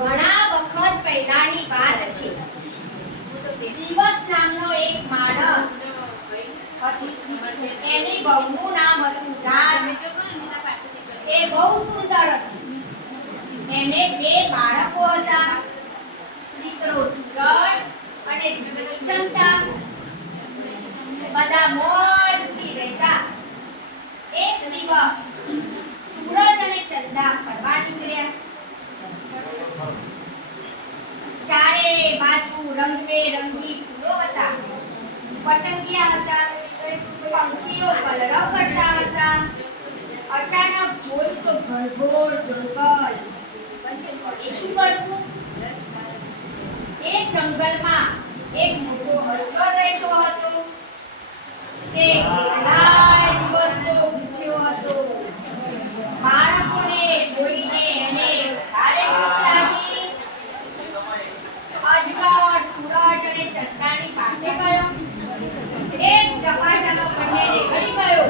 ઘણા વખત પહેલાની વાત છે. દિવસ નામનો એક માણસ એની બહુનું નામ હતું રાત. એ બહુ સુંદર હતી. એને બે બાળકો હતા, દીકરો સૂરજ અને દીકરી ચંદા. બધા મોજથી રહેતા. એક દિવસ સૂરજ અને ચંદા ફરવા નીકળ્યા. ચારે બાજુ રંગબેરંગી ફૂલો હતા, પતંગિયા હતા, પંખીઓ કલરવ કરતા હતા. અચાનક જોયું તો ઘનઘોર જંગલ. એ શું કરવું? એ જંગલમાં એક મોટો અજગર રહેતો હતો. તે કેટલાય દિવસનો ભૂખ્યો હતો. બાળકોને જોઈને એને ભારે ભૂખ લાગી. અજગર સૂરજ અને ચંદાની પાસે ગયો. એક ઝપાટાનો બંનેને ગળી ગયો.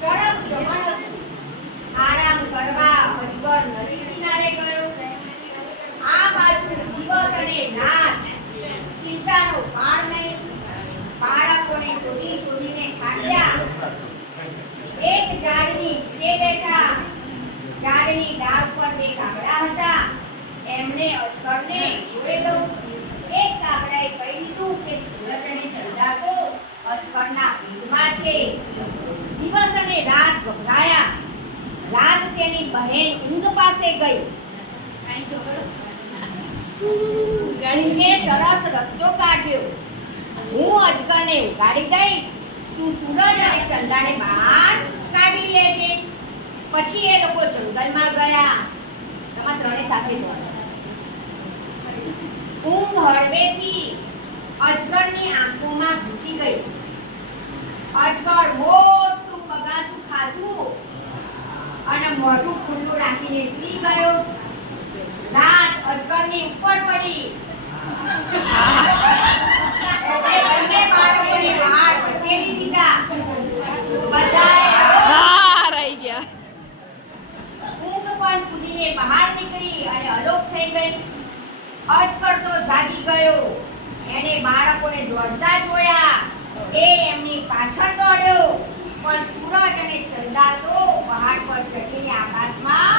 સરસ જમણ હતું. આરામ કરવા અજગર નદી કિનારે ગયો. આ બાજુ દિવસ અને રાત ચિંતાનો પાર નહીં. બાળકોને શોધી શોધીને થાક્યા. એક ઝાડની નીચે બેઠા. ઝાડની ડાળ પર બે કાગડા હતા. એમણે અજગરને જોયેલો. એક કાગડાએ કહી દીધું કે સૂરજ અને ચંદા તો અજગરના પેટમાં છે. દિવસ અને રાત ગભરાયા. રાત તેની બહેન ઊંઘ પાસે ગઈ. ઊંઘે સરસ રસ્તો કાઢ્યો. હું અજગરને ઉગાડી દઈશ, તું સૂરજ અને ચંદાને બહાર કાઢી લેજે. પછી એ લોકો જંગલમાં ગયા. તમારે ત્રણે સાથે જવાનું. ઊંઘ હળવેથી અજગરની આંખોમાં ઘૂસી ગઈ. અજગર મોટું બગાસું ખાધું અને મોઢું ખુલ્લું રાખીને સૂઈ ગયો. રાત અજગરની ઉપર પડી. બંને બાળકોને બહાર ધકેલી દીધા. બધાએ રહી ગયા. ઊંઘ પણ કૂદીને બહાર નીકળી અને અલોપ થઈ ગઈ. અજગર તો જાગી ગયો. એને બાળકોને દોડતા જોયા. એ એમની પાછળ દોડ્યો. પણ સૂરજ અને ચંદા તો પહાડ પર ચઢીને આકાશમાં